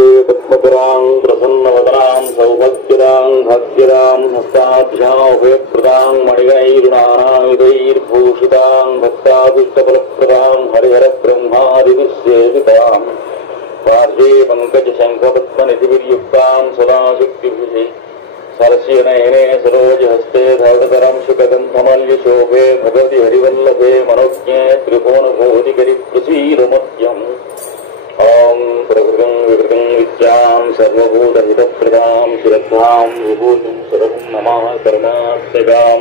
वन्दे पद्मकरां प्रसन्नवदनां सौभग्यदां भाग्यदां हस्ताभ्यामभयप्रदां मणिगणैर्नानाविधैर्भूषितां भक्ताभीष्टफलप्रदां हरिहरब्रह्मादिविसेवितां पार्श्वे पङ्कजशङ्खपद्मनिधिभिर्युक्तां सदा शक्तिभिः सरस्यनयने सरोजहस्ते धवलधरं शुकगन्धमल्यशोभे भगवति हरिवल्लभे मनोज्ञे त्रिभुवनभूतिकरि प्रसीदमत्यम् ओं प्रकृतिं विकृतिं विद्यां सर्वभूतहितप्रदां श्रद्धां विभूतिं सर्वं नमः करुणात्मकां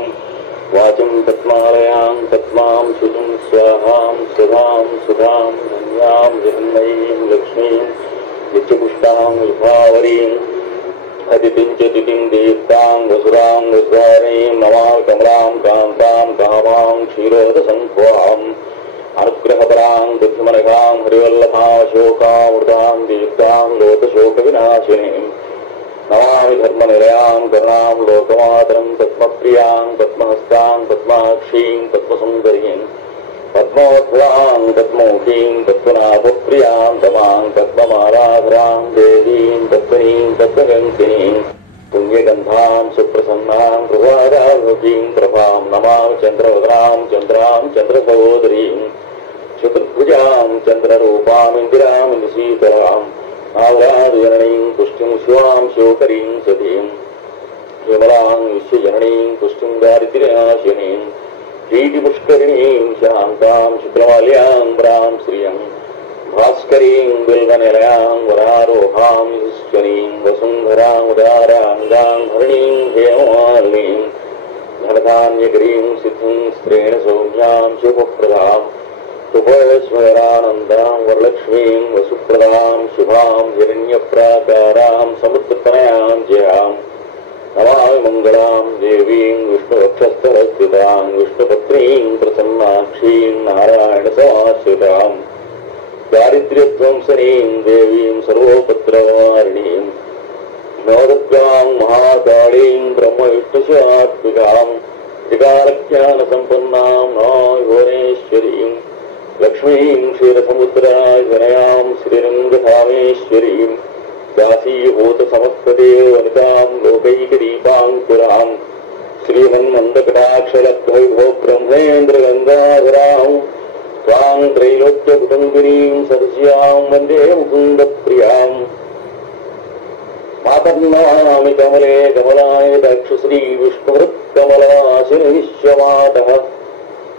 वाचं पद्मालयां पद्मां शुचिं स्वाहां सुधां सुधां धन्यां जगन्मयीं लक्ष्मीं नित्यपुष्टां विभावरीं अदितिं च तिथिं दीप्तां वसुरां वसुधारीं नमां कमलां कान्तां कामां क्षीरोदसंख्वाम् अनुग्रहपरां बुद्धिमनघां हरिवल्लभाशोकामृतां दीप्तां लोकशोकविनाशिनीं नमामि धर्मनिलयां करुणां लोकमातरं पद्मप्रियां पद्महस्तां पद्माक्षीं पद्मसुन्दरीं पद्मोद्भवां पद्ममुखीं पद्मनाभप्रियां तमां पद्ममालाधरां देवीं पद्मिनीं पद्मगन्धिनीं पुण्यगन्धां सुप्रसन्नां प्रभारामुखीं प्रभां नमामि चन्द्रवदनां चन्द्रां चन्द्रसहोदरीं चतुर्भुजां चन्द्ररूपामिन्दिरामिन्दुशीतलां नावराजननीं पुष्टिं शिवां शोकरीं सतीं विमलां विश्वजननीं पुष्टिं दारिद्र्यनाशिनीं प्रीतिपुष्करिणीं शान्तां शुक्लमाल्याम्बरां श्रियं भास्करीं बिल्वनिलयां वरारोहां ईश्वरीं वसुन्धरां उदाराङ्गां हरिणीं हेममालिनीं धनधान्यकरीं सिद्धिं स्त्रेण सौम्यां शुभप्रदां शुभस्मरानन्दां वरलक्ष्मीं वसुप्रदां शुभां हिरण्यप्राकारां समुद्रतनयां जयां नमामि मङ्गलां देवीं विष्णुवक्षस्थलस्थितां विष्णुपत्नीं प्रसन्नाक्षीं नारायणसमाश्रितां दारिद्र्यध्वंसनीं देवीं सर्वोपद्रववारिणीं नवदुर्गां महाकालीं ब्रह्मविष्णुशिवात्मिकां त्रिकालज्ञानसम्पन्नां नमामि भुवनेश्वरीं लक्ष्मीं क्षीरसमुद्राजनयां श्रीरङ्गधामेश्वरीं दासीभूतसमस्तदेव वनितां लोकैकदीपाङ्कुरां श्रीमन्मन्दकटाक्षलब्धविभो ब्रह्मेन्द्रगङ्गाधरां त्वां त्रैलोक्यकुटुम्बिनीं सरस्यां वन्दे मुकुन्दप्रियां मातर्नमामि कमले कमलाय दक्षश्री विष्णुहृत्कमलासिनि विश्वमातः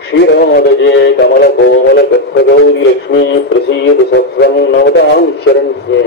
क्षीरोदजे कमलकोमलकत्पगौरि लक्ष्मी प्रसीद सत्वं नवतां शरण्ये।